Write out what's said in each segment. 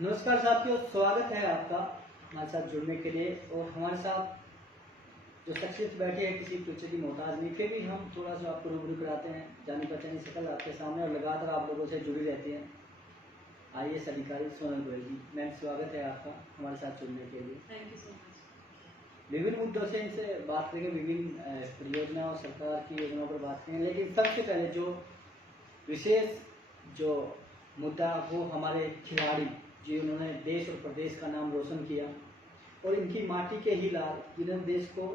नमस्कार साथियों, स्वागत है आपका हमारे साथ जुड़ने के लिए। और हमारे साथ जो शख्सियत बैठी है किसी परिचय की मोहताज नहीं, फिर भी हम थोड़ा सा आपको रूबरू कराते हैं। जानी पहचानी शक्ल आपके सामने और लगातार आप लोगों से जुड़ी रहती हैं। IAS अधिकारी सोनल गोयल जी, मैम स्वागत है आपका हमारे साथ जुड़ने के लिए। Thank you so much. विभिन्न मुद्दों से इनसे बात करेंगे, विभिन्न परियोजना और सरकार की योजनाओं पर बात करेंगे। लेकिन सबसे पहले जो विशेष जो मुद्दा वो हमारे खिलाड़ी जी, उन्होंने देश और प्रदेश का नाम रोशन किया और इनकी माटी के ही लाल जिन्होंने देश को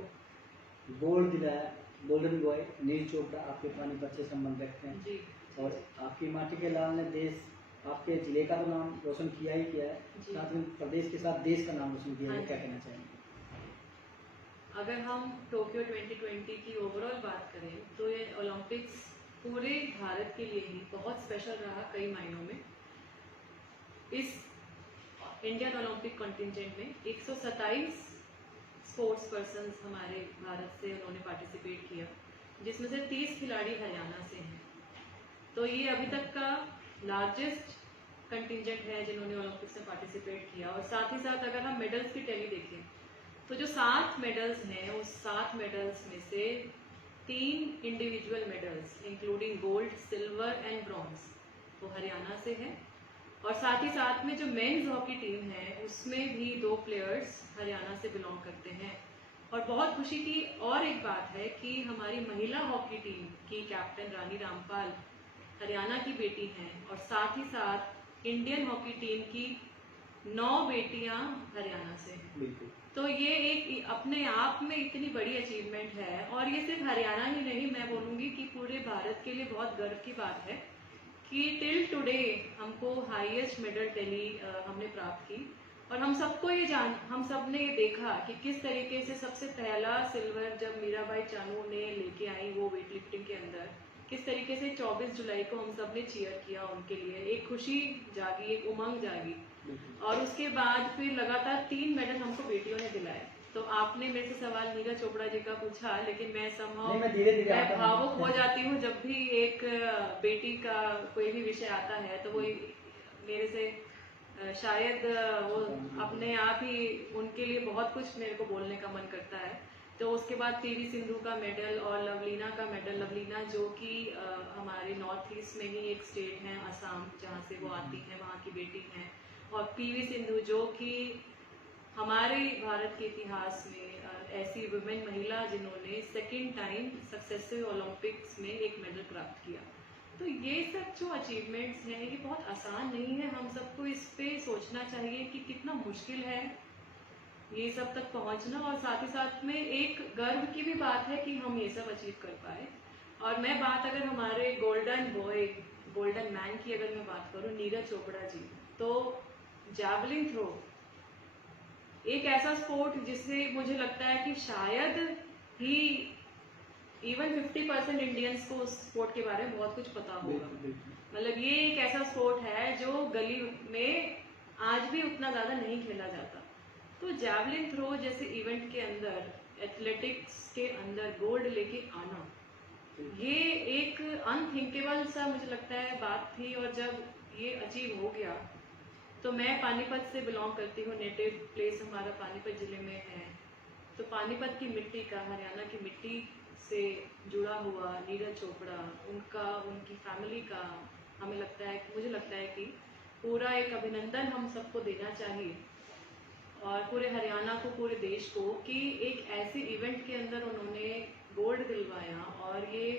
गोल्ड दिलाया, गोल्डन बॉय नीरज चोपड़ा आपके पानीपत से संबंध रखते हैं जी। और आपकी माटी के लाल ने देश आपके जिले का तो नाम रोशन किया ही किया है, साथ में प्रदेश के साथ देश का नाम रोशन किया है। क्या कहना चाहेंगे? अगर हम टोक्यो 2020 की ओवरऑल बात करें तो ये ओलंपिक्स पूरे भारत के लिए ही बहुत स्पेशल रहा कई मायनों में। इस इंडियन ओलंपिक कंटिंजेंट में 127 स्पोर्ट्स पर्सन हमारे भारत से उन्होंने पार्टिसिपेट किया, जिसमें से 30 खिलाड़ी हरियाणा से हैं। तो ये अभी तक का लार्जेस्ट कंटिंजेंट है जिन्होंने ओलंपिक्स में पार्टिसिपेट किया। और साथ ही साथ अगर हम मेडल्स की टैली देखें तो जो 7 मेडल्स हैं उस 7 मेडल्स में से 3 individual medals including gold, silver and bronze वो हरियाणा से है। और साथ ही साथ में जो मेंस हॉकी टीम है उसमें भी 2 प्लेयर्स हरियाणा से बिलोंग करते हैं। और बहुत खुशी की और एक बात है कि हमारी महिला हॉकी टीम की कैप्टन रानी रामपाल हरियाणा की बेटी हैं और साथ ही साथ इंडियन हॉकी टीम की 9 बेटियां हरियाणा से हैं। तो ये एक अपने आप में इतनी बड़ी अचीवमेंट है और ये सिर्फ हरियाणा ही नहीं, मैं बोलूँगी कि पूरे भारत के लिए बहुत गर्व की बात है कि टिल टुडे हमको हाईएस्ट मेडल टैली हमने प्राप्त की। और हम सब ने ये देखा कि किस तरीके से सबसे पहला सिल्वर जब मीराबाई चानू ने लेके आई वो वेट लिफ्टिंग के अंदर, किस तरीके से 24 जुलाई को हम सब ने चीयर किया उनके लिए, एक खुशी जागी, एक उमंग जागी। और उसके बाद फिर लगातार 3 मेडल हमको बेटियों ने दिलाए। तो आपने मेरे से सवाल नीरज चोपड़ा जी का पूछा, लेकिन मैं मैं भावुक हो जाती हूँ जब भी एक बेटी का कोई भी विषय आता है। तो वो मेरे से शायद वो अपने आप ही उनके लिए बहुत कुछ मेरे को बोलने का मन करता है। तो उसके बाद PV सिंधु का मेडल और लवलीना का मेडल, लवलीना जो कि हमारे नॉर्थ ईस्ट में ही एक स्टेट है असम जहाँ से वो आती हैं, वहाँ की बेटी हैं। और PV सिंधु जो कि हमारे भारत के इतिहास में ऐसी वुमेन महिला जिन्होंने सेकंड टाइम सक्सेसिव ओलंपिक्स में एक मेडल प्राप्त किया। तो ये सब जो अचीवमेंट्स हैं ये बहुत आसान नहीं है। हम सबको इस पे सोचना चाहिए कि कितना मुश्किल है ये सब तक पहुंचना। और साथ ही साथ में एक गर्व की भी बात है कि हम ये सब अचीव कर पाए। और मैं बात अगर हमारे गोल्डन बॉय, गोल्डन मैन की अगर मैं बात करूं, नीरज चोपड़ा जी, तो जैवलिन थ्रो एक ऐसा स्पोर्ट जिससे मुझे लगता है कि शायद ही इवन 50% इंडियंस को उस स्पोर्ट के बारे में बहुत कुछ पता होगा। मतलब ये एक ऐसा स्पोर्ट है जो गली में आज भी उतना ज़्यादा नहीं खेला जाता। तो जैवलिन थ्रो जैसे इवेंट के अंदर, एथलेटिक्स के अंदर गोल्ड लेके आना, ये एक अनथिंकेबल सा मुझे लगता है बात थी। और जब ये अचीव हो गया तो मैं पानीपत से बिलोंग करती हूँ, नेटिव प्लेस हमारा पानीपत जिले में है। तो पानीपत की मिट्टी का, हरियाणा की मिट्टी से जुड़ा हुआ नीरज चोपड़ा, उनकी फैमिली का मुझे लगता है कि पूरा एक अभिनंदन हम सबको देना चाहिए और पूरे हरियाणा को, पूरे देश को, कि एक ऐसे इवेंट के अंदर उन्होंने गोल्ड दिलवाया और ये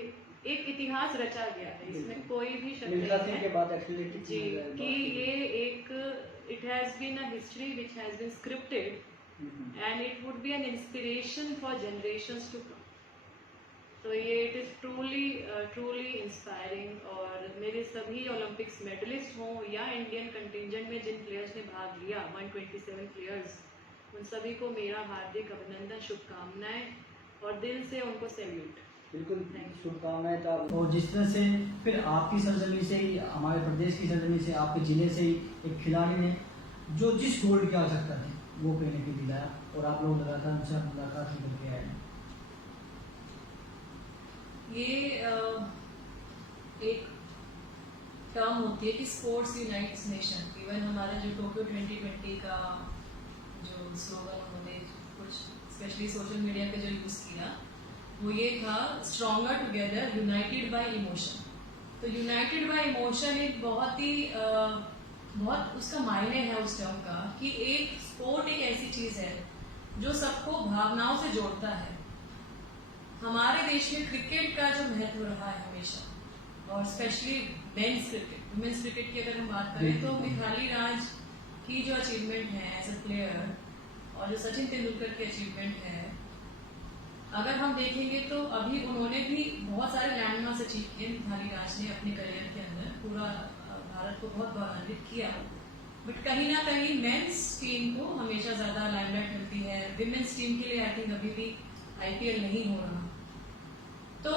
एक इतिहास रचा गया है, इसमें कोई भी शक नहीं है जी कि ये एक it has been a history which has been scripted and it would be an inspiration for generations to come. तो ये इट इज ट्रूली इंस्पायरिंग। और मेरे सभी ओलंपिक्स मेडलिस्ट हों या इंडियन कंटिंजेंट में जिन प्लेयर्स ने भाग लिया, 127 प्लेयर्स, उन सभी को मेरा हार्दिक अभिनंदन, शुभकामनाएं और दिल से उनको सैल्यूट। बिल्कुल शुभकामनाएं। था और जिस तरह से फिर आपकी सरजमी से ही, हमारे प्रदेश की सरजमी से, आपके जिले से ही एक खिलाड़ी ने जो जिस गोल्ड की आवश्यकता थी वो कहीं ना कहीं दिलाया और आप लोग लगातार उनसे मुलाकात भी करके आए हैं। ये एक टर्म होती है कि स्पोर्ट्स यूनाइट्स नेशन। इवन हमारा जो टोक्यो 2020 का जो स्लोगन उन्होंने कुछ स्पेशली सोशल मीडिया पे जो यूज़ किया वो ये था, stronger together United bye emotion. तो यूनाइटेड बाय इमोशन एक बहुत ही बहुत उसका मायने है उस टर्म का कि एक स्पोर्ट एक ऐसी चीज़ है जो सबको भावनाओं से जोड़ता है। हमारे देश में क्रिकेट का जो महत्व रहा है हमेशा, और specially men's cricket, women's cricket की अगर हम बात करें तो मिथाली राज की जो अचीवमेंट है एज अ प्लेयर और जो सचिन तेंदुलकर की अचीवमेंट है, अगर हम देखेंगे तो अभी उन्होंने भी बहुत सारे लैंडमार्क्स अचीव किए मिथाली राज ने अपने करियर के अंदर, पूरा भारत को बहुत गौरवान्वित किया। बट कहीं ना कहीं मेंस टीम को हमेशा ज़्यादा लाइमलाइट मिलती है, विमेंस टीम के लिए आई थिंक अभी भी IPL नहीं हो रहा। तो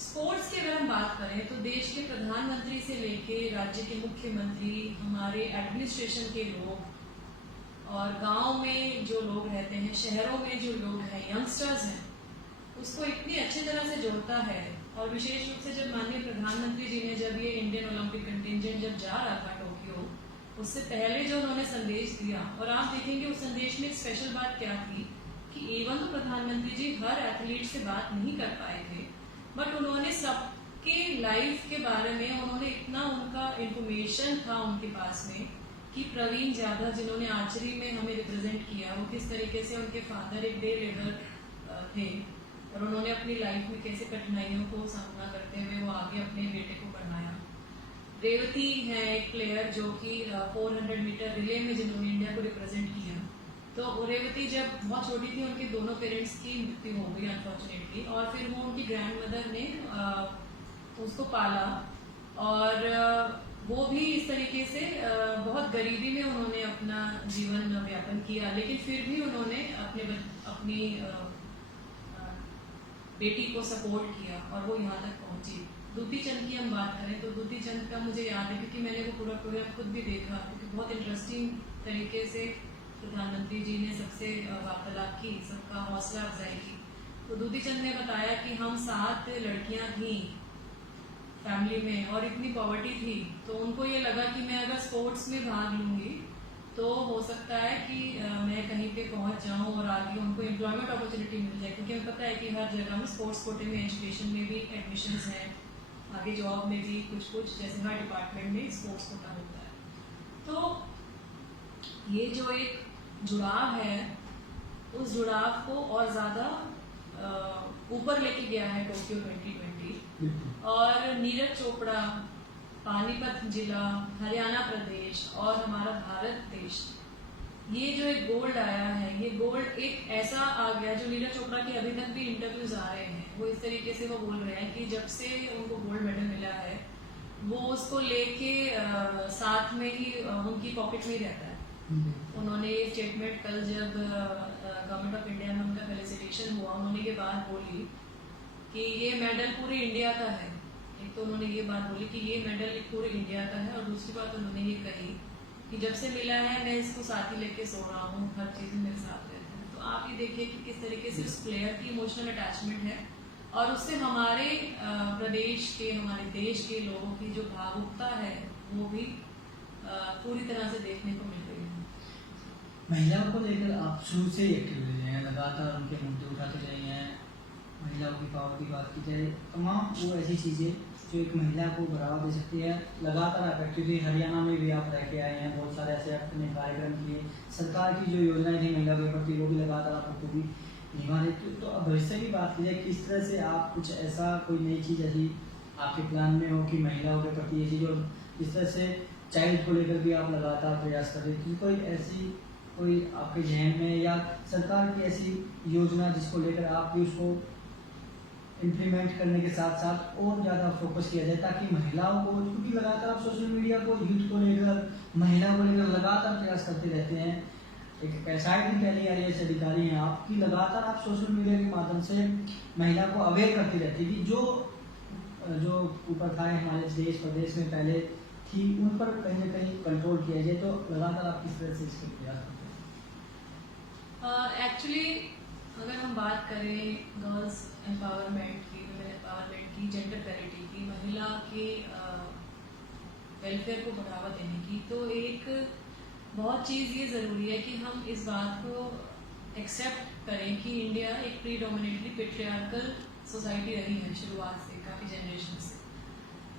स्पोर्ट्स की अगर हम बात करें तो देश के प्रधानमंत्री से लेके राज्य के मुख्यमंत्री, हमारे एडमिनिस्ट्रेशन के लोग और गांव में जो लोग रहते हैं, शहरों में जो लोग हैं, यंगस्टर्स हैं, उसको इतनी अच्छी तरह से जोड़ता है। और विशेष रूप से जब माननीय प्रधानमंत्री जी ने जब ये इंडियन ओलंपिक कंटिंजेंट जब जा रहा था टोक्यो, उससे पहले जो उन्होंने संदेश दिया, और आप देखेंगे उस संदेश में एक स्पेशल बात क्या थी कि एवं तो प्रधानमंत्री जी हर एथलीट से बात नहीं कर पाए थे, बट उन्होंने सबके लाइफ के बारे में उन्होंने इतना, उनका इंफॉर्मेशन था उनके पास में कि प्रवीण जाधव जिन्होंने आर्चरी में हमें रिप्रेजेंट किया, वो किस तरीके से उनके फादर एक डे लेबर थे और उन्होंने अपनी लाइफ में कैसे कठिनाइयों को सामना करते हुए वो आगे अपने बेटे को बढ़ाया। रेवती है एक प्लेयर जो कि 400 मीटर रिले में जिन्होंने इंडिया को रिप्रेजेंट किया। तो रेवती जब बहुत छोटी थी उनके दोनों पेरेंट्स की मृत्यु हो गई अनफॉर्चुनेटली, और फिर वो उनकी ग्रैंड मदर ने उसको पाला, और वो भी इस तरीके से बहुत गरीबी में उन्होंने अपना जीवन व्यापन किया, लेकिन फिर भी उन्होंने अपनी बेटी को सपोर्ट किया और वो यहाँ तक पहुँची। दूती चंद की हम बात करें तो दूती चंद का मुझे याद है क्योंकि मैंने वो पूरा प्रोग्राम खुद भी देखा, क्योंकि बहुत इंटरेस्टिंग तरीके से प्रधानमंत्री जी ने सबसे वार्तालाप की, सबका हौसला अफजाई की। तो दूती चंद ने बताया कि हम 7 लड़कियां थी फैमिली में और इतनी पॉवर्टी थी, तो उनको ये लगा कि मैं अगर स्पोर्ट्स में भाग लूँगी तो हो सकता है कि मैं कहीं पे पहुंच जाऊं और आगे उनको एम्प्लॉयमेंट अपॉर्चुनिटी मिल जाए, क्योंकि हमें पता है कि हर जगह में स्पोर्ट्स कोटे में एजुकेशन में भी एडमिशन्स हैं, आगे जॉब में भी कुछ जैसे हर डिपार्टमेंट में स्पोर्ट्स कोटा होता है। तो ये जो एक जुड़ाव है, उस जुड़ाव को और ज़्यादा ऊपर लेके गया है टोक्यो 2020। और नीरज चोपड़ा, पानीपत जिला, हरियाणा प्रदेश और हमारा भारत देश, ये जो एक गोल्ड आया है, ये गोल्ड एक ऐसा आ गया जो नीरज चोपड़ा के अभी तक भी इंटरव्यूज आ रहे हैं, वो इस तरीके से वो बोल रहे हैं कि जब से उनको गोल्ड मेडल मिला है वो उसको लेके साथ में ही उनकी पॉकेट में ही रहता है। उन्होंने ये स्टेटमेंट कल जब गवर्नमेंट ऑफ इंडिया में उनका फेलिसिटेशन हुआ, उन्होंने ये बात बोली कि ये मेडल पूरे इंडिया का है। एक तो उन्होंने ये बात बोली कि ये मेडल पूरे इंडिया का है, और दूसरी बात उन्होंने ये कही कि जब से मिला है मैं इसको साथ ही लेके सो रहा हूँ, हर चीज़ मेरे साथ रहते हैं। तो आप ये देखिए कि किस तरीके से उस प्लेयर की इमोशनल अटैचमेंट है, और उससे हमारे प्रदेश के, हमारे देश के लोगों की जो भावुकता है वो भी पूरी तरह से देखने को मिल रही है। महिलाओं को लेकर आप शुरू से ही एक्टिव रहे हैं, लगातार उनके मुद्दे उठाते रहे हैं, महिलाओं की पावर की बात की जाए, तमाम वो ऐसी चीज़ें जो एक महिला को बढ़ावा दे सकती है, लगातार आप एक्टिव थे। हरियाणा में भी आप रह के आए हैं, बहुत सारे ऐसे अपने कार्यक्रम किए, सरकार की जो योजनाएं थी महिला के प्रति वो भी लगातार आप भी निभा रहे थे। तो अब भविष्य की बात की जाए, किस तरह से आप कुछ ऐसा कोई नई चीज़ ऐसी आपके प्लान में हो कि महिलाओं के प्रति ये चीज़, और जिस तरह से चाइल्ड को लेकर भी आप लगातार प्रयास कर रहे थे, कोई ऐसी कोई आपके जहन में या सरकार की ऐसी योजना जिसको लेकर आप भी उसको इम्प्लीमेंट करने के साथ साथ और ज़्यादा फोकस किया जाए, ताकि महिलाओं को, क्योंकि लगातार आप सोशल मीडिया को यूथ को लेकर, महिलाओं को लेकर लगातार प्रयास करते रहते हैं। एक पैसाइड की पहले IAS अधिकारी हैं आपकी, लगातार आप सोशल मीडिया के माध्यम से महिला को अवेयर करती रहती है कि जो कुप्रथाएं हमारे देश प्रदेश में पहले थी उन पर कहीं ना कहीं कंट्रोल किया जाए। तो लगातार आप किस तरह से इसके प्रयास करते हैं? एक्चुअली अगर हम बात करें गर्ल्स एम्पावरमेंट की, वुमेन एम्पावरमेंट की, जेंडर पैरिटी की, महिला की वेलफेयर को बढ़ावा देने की। तो एक बहुत चीज़ ये ज़रूरी है कि हम इस बात को एक्सेप्ट करें कि इंडिया एक प्रीडोमिनेटली पेट्रियार्कल सोसाइटी रही है शुरुआत से, काफ़ी जनरेशन से,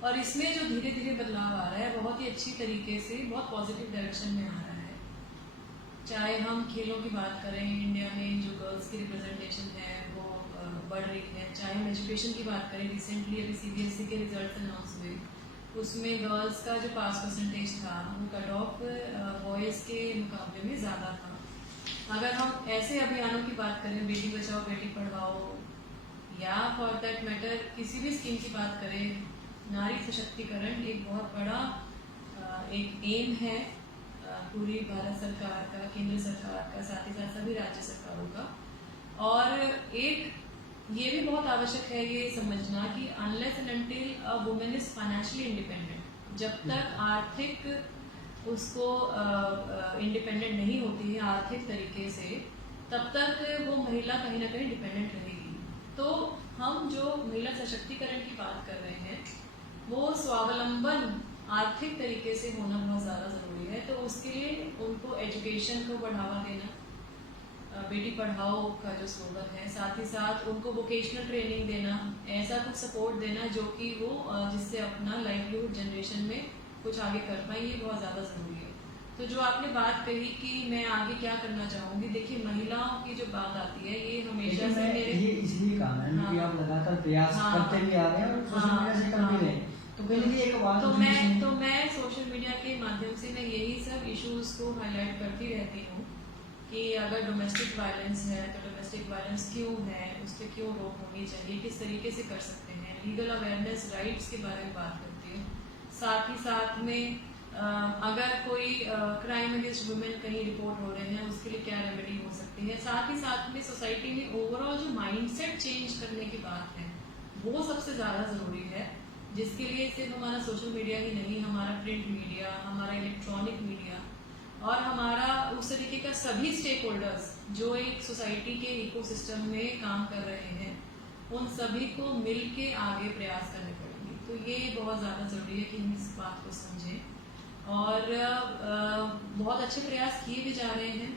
और इसमें जो धीरे धीरे बदलाव आ रहा है बहुत ही अच्छी तरीके से, बहुत पॉजिटिव डायरेक्शन में आ रहा है। चाहे हम खेलों की बात करें, इंडिया में जो गर्ल्स की रिप्रेजेंटेशन है वो बढ़ रही है, चाहे हम एजुकेशन की बात करें, रिसेंटली अभी CBSE के रिजल्ट अनाउंस हुए, उसमें गर्ल्स का जो पास परसेंटेज था वो कट ऑफ बॉयज़ के मुकाबले में ज़्यादा था। अगर हम ऐसे अभियानों की बात करें, बेटी बचाओ बेटी पढ़ाओ, या फॉर दैट मैटर किसी भी स्कीम की बात करें, नारी सशक्तिकरण एक बहुत बड़ा एक एम है पूरी भारत सरकार का, केंद्र सरकार का, साथ ही साथ सभी राज्य सरकारों का। और एक ये भी बहुत आवश्यक है ये समझना कि unless and until a women is financially independent, जब तक आर्थिक उसको इंडिपेंडेंट नहीं होती है आर्थिक तरीके से, तब तक वो महिला कहीं ना कहीं डिपेंडेंट रहेगी। तो हम जो महिला सशक्तिकरण की बात कर रहे हैं वो स्वावलंबन आर्थिक तरीके से होना बहुत ज़्यादा ज़रूरी है। तो उसके लिए उनको एजुकेशन को बढ़ावा देना, बेटी पढ़ाओ का जो स्लोगन है, साथ ही साथ उनको वोकेशनल ट्रेनिंग देना, ऐसा कुछ सपोर्ट देना जो कि वो जिससे अपना लाइवलीहुड जनरेशन में कुछ आगे कर पाए, ये बहुत ज़्यादा ज़रूरी है। तो जो आपने बात कही कि मैं आगे क्या करना चाहूँगी, देखिए महिलाओं की जो बात आती है ये हमेशा से मेरे ये इसलिए कहा मैंने कि आप लगातार प्रयास करते भी आ रहे हैं और सोशल मीडिया से कर भी रहे हैं, तो कहीं ना कहीं एक बात तो मैं सोशल मीडिया के माध्यम से मैं यही सब इश्यूज को हाईलाइट करती रहती हूँ कि अगर डोमेस्टिक वायलेंस है तो डोमेस्टिक वायलेंस क्यों है, उस पर क्यों रोक होनी चाहिए, किस तरीके से कर सकते हैं, लीगल अवेयरनेस, राइट्स के बारे में बात करती हूँ। साथ ही साथ में अगर कोई क्राइम अगेंस्ट वुमेन कहीं रिपोर्ट हो रहे हैं उसके लिए क्या रेमेडी हो सकती है। साथ ही साथ में सोसाइटी में ओवरऑल जो माइंडसेट चेंज करने की बात है वो सबसे ज़्यादा ज़रूरी है, जिसके लिए सिर्फ हमारा सोशल मीडिया ही नहीं, हमारा प्रिंट मीडिया, हमारा इलेक्ट्रॉनिक मीडिया और हमारा उस तरीके का सभी स्टेक होल्डर्स जो एक सोसाइटी के इकोसिस्टम में काम कर रहे हैं, उन सभी को मिल के आगे प्रयास करने पड़ेंगे। तो ये बहुत ज़्यादा ज़रूरी है कि हम इस बात को समझें और बहुत अच्छे प्रयास किए भी जा रहे हैं।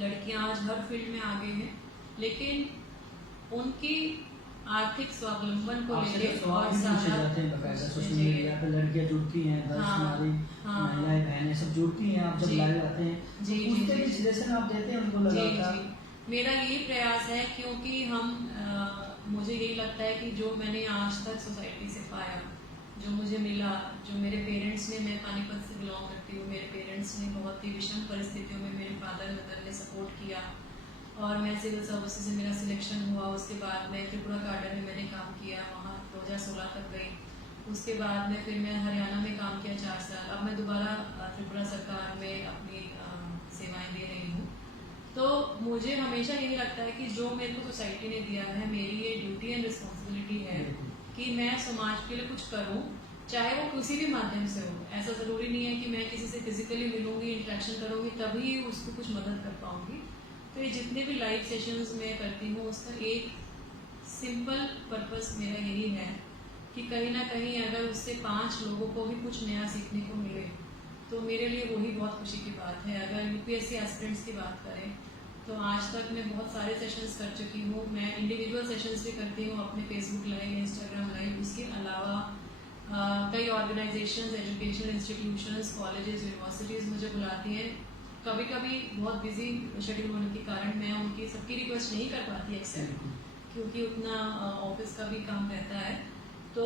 लड़कियां आज हर फील्ड में आगे हैं, लेकिन उनकी आर्थिक स्वावलंबन को लेकर और सोशल मीडिया पे लड़कियां जुड़ती हैं, महिलाएं बहनें सब जुड़ती हैं, आप जब लाइव आते हैं उसके लिए सजेशन आप देते हैं उनको लगातार। मेरा ये प्रयास है क्योंकि मुझे यही लगता है कि जो मैंने आज तक सोसाइटी से पाया, जो मुझे मिला, जो मेरे पेरेंट्स ने, मैं पानीपत से बिलोंग करती हूँ, मेरे पेरेंट्स ने बहुत ही विषम परिस्थितियों में मेरे फादर मदर ने सपोर्ट किया और मैं सिविल सर्विसेज से मेरा सिलेक्शन हुआ। उसके बाद मैं त्रिपुरा गार्डन में मैंने काम किया, वहाँ 2016 तक गई। उसके बाद में फिर मैं हरियाणा में काम किया 4 साल। अब मैं दोबारा त्रिपुरा सरकार में अपनी सेवाएं दे रही हूँ। तो मुझे हमेशा यही लगता है कि जो मेरे को सोसाइटी ने दिया है, मेरी ये ड्यूटी एंड रिस्पॉन्सिबिलिटी है कि मैं समाज के लिए कुछ करूं, चाहे वो किसी भी माध्यम से हो। ऐसा ज़रूरी नहीं है कि मैं किसी से फिजिकली मिलूंगी, इंटरेक्शन करूंगी तभी उसको कुछ मदद कर पाऊंगी। तो ये जितने भी लाइव सेशंस मैं करती हूँ उसका एक सिंपल पर्पस मेरा यही है कि कहीं ना कहीं अगर उससे 5 लोगों को भी कुछ नया सीखने को मिले तो मेरे लिए वही बहुत खुशी की बात है। अगर UPSC एस्पिरेंट्स की बात करें तो आज तक मैं बहुत सारे सेशंस कर चुकी हूँ। मैं इंडिविजुअल सेशंस भी करती हूँ अपने फेसबुक लाइव, इंस्टाग्राम लाइव। उसके अलावा कई organisations, educational institutions, colleges, universities मुझे बुलाती हैं। कभी कभी बहुत बिजी शेड्यूल होने के कारण मैं उनकी सबकी रिक्वेस्ट नहीं कर पाती एक्सेप्ट, क्योंकि उतना ऑफिस का भी काम रहता है। तो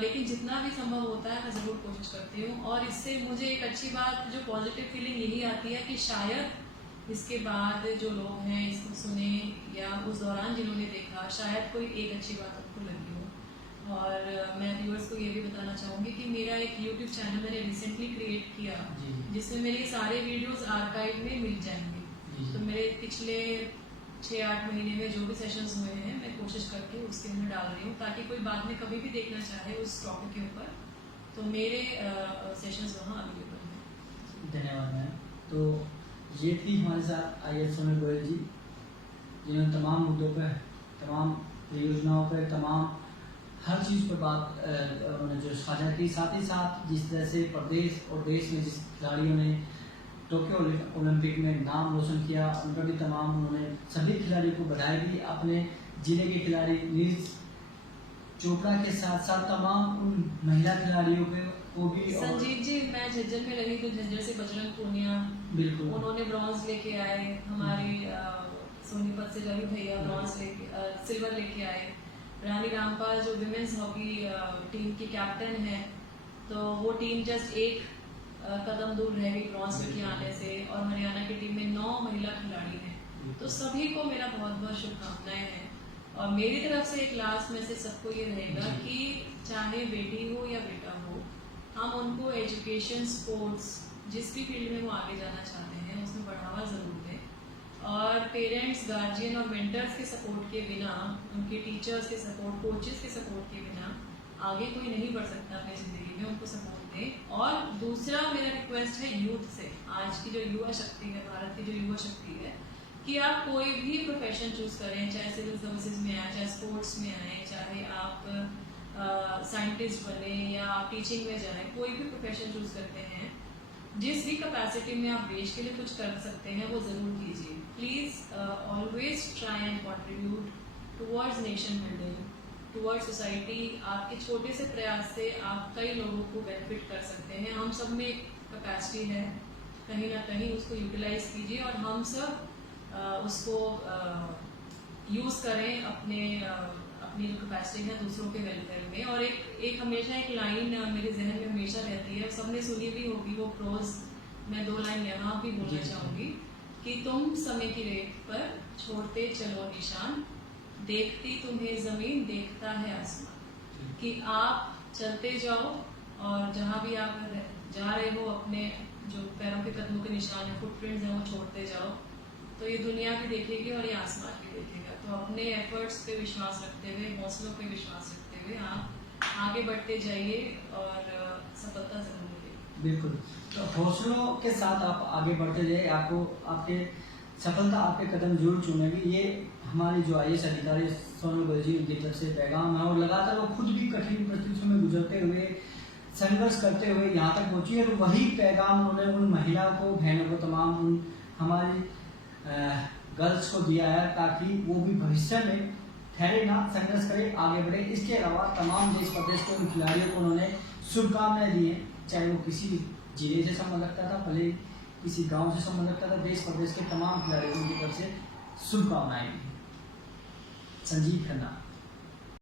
लेकिन जितना भी संभव होता है मैं ज़रूर कोशिश करती हूँ। और इससे मुझे एक अच्छी बात, जो पॉजिटिव फीलिंग यही आती है कि शायद इसके बाद जो लोग हैं इसको सुने या उस दौरान जिन्होंने देखा, शायद कोई एक अच्छी बात उनको लगी हो। और मैं व्यूअर्स को ये भी बताना चाहूँगी कि मेरा एक यूट्यूब चैनल मैंने रिसेंटली क्रिएट किया जिसमें मेरे सारे वीडियोस आर्काइव में मिल जाएंगे। तो मेरे पिछले 6-8 महीने में जो भी सेशंस हुए हैं मैं कोशिश करके उसके अंदर डाल रही हूँ, ताकि कोई बाद में कभी भी देखना चाहे उस टॉपिक के ऊपर तो मेरे सेशंस वहाँ अवेलेबल हैं। धन्यवाद मैम। तो ये थी हमारे साथ IAS सोनल गोयल जी, जिन्होंने तमाम मुद्दों पर, तमाम परियोजनाओं पर, तमाम हर चीज़ पर बात उन्होंने जो साझा की, साथ ही साथ जिस तरह से प्रदेश और देश में जिस खिलाड़ियों ने टोक्यो ओलंपिक में नाम रोशन किया, उनका भी तमाम उन्होंने सभी खिलाड़ियों को बधाई दी। अपने जिले के खिलाड़ी नीरज चोपड़ा के साथ साथ तमाम उन महिला खिलाड़ियों को भी। संजीव जी, मैं झज्जर में रही तो झज्जर से बजरंग पूनिया, बिल्कुल, उन्होंने ब्रॉन्ज लेके आए। हमारे सोनीपत से रवि भैया ब्रॉन्ज लेके सिल्वर लेके आए। रानी रामपाल जो विमेंस हॉकी टीम की कैप्टन है, तो वो टीम जस्ट एक कदम दूर रह गई ब्रॉन्ज लेके आने से। और हरियाणा की टीम में 9 महिला खिलाड़ी हैं। तो सभी को मेरा बहुत बहुत शुभकामनाएं हैं। और मेरी तरफ से एक लास्ट मैसेज सबको ये रहेगा कि चाहे बेटी हो या बेटा हो, हम उनको एजुकेशन, स्पोर्ट्स, जिस भी फील्ड में वो आगे जाना चाहते हैं उसमें बढ़ावा ज़रूर दें। और पेरेंट्स, गार्जियन और मेंटर्स के सपोर्ट के बिना, उनके टीचर्स के सपोर्ट, कोचेस के सपोर्ट के बिना आगे कोई नहीं बढ़ सकता अपनी ज़िंदगी में। उनको सपोर्ट दें। और दूसरा मेरा रिक्वेस्ट है यूथ से, आज की जो युवा शक्ति है, भारत की जो युवा शक्ति है, कि आप कोई भी प्रोफेशन चूज़ करें, चाहे सिविल सर्विसेज में आए, चाहे स्पोर्ट्स में आए, चाहे आप साइंटिस्ट बने या आप टीचिंग में जाएं, कोई भी प्रोफेशन चूज़ करते हैं, जिस भी कैपेसिटी में आप देश के लिए कुछ कर सकते हैं वो ज़रूर कीजिए। Please always try and contribute towards nation building, towards society. आपके छोटे से प्रयास से आप कई लोगों को बेनिफिट कर सकते हैं। हम सब में कैपेसिटी है, कहीं ना कहीं उसको यूटिलाइज कीजिए और हम सब उसको यूज़ करें अपनी जो कैपेसिटी है दूसरों के वेलफेयर में। और एक हमेशा एक लाइन मेरे जहन में हमेशा रहती है, सबने सुनी भी होगी वो प्रोज, मैं 2 लाइन यहाँ भी बोलना चाहूँगी कि तुम समय की रेत पर छोड़ते चलो निशान, देखती तुम्हें ज़मीन देखता है आसमान। कि आप चलते जाओ और जहाँ भी आप जा रहे हो अपने जो पैरों के कदमों के निशान है, फुटप्रिंट्स हैं, वो छोड़ते जाओ, तो ये दुनिया भी देखेगी और ये आसमान भी देखेगा। तो अपने एफर्ट्स पे विश्वास रखते हुए, हौसलों पे विश्वास रखते हुए आप आगे बढ़ते जाइए और सफलता जरूर मिलेगी। बिल्कुल, तो हौसलों के साथ आप आगे बढ़ते जाइए, आपको आपके सफलता आपके कदम जरूर चूमेगी। ये हमारी जो IAS अधिकारी सोनू गोयल जी, उनकी तरफ से पैगाम है। और लगातार वो खुद भी कठिन परिस्थितियों में गुजरते हुए, संघर्ष करते हुए यहाँ तक पहुँची है। तो वही पैगाम उन्होंने उन महिलाओं को, बहनों को, तमाम उन हमारी गर्ल्स को दिया है, ताकि वो भी भविष्य में ठहरे ना, संघर्ष करे, आगे बढ़े। इसके अलावा तमाम देश प्रदेश के उन खिलाड़ियों को उन्होंने शुभकामनाएं दी हैं, चाहे वो किसी भी जिले से संबंध रखता था, भले किसी गांव से संबंध रखता था। देश प्रदेश के तमाम खिलाड़ियों की तरफ से शुभकामनाएं दी। संजीव खन्ना।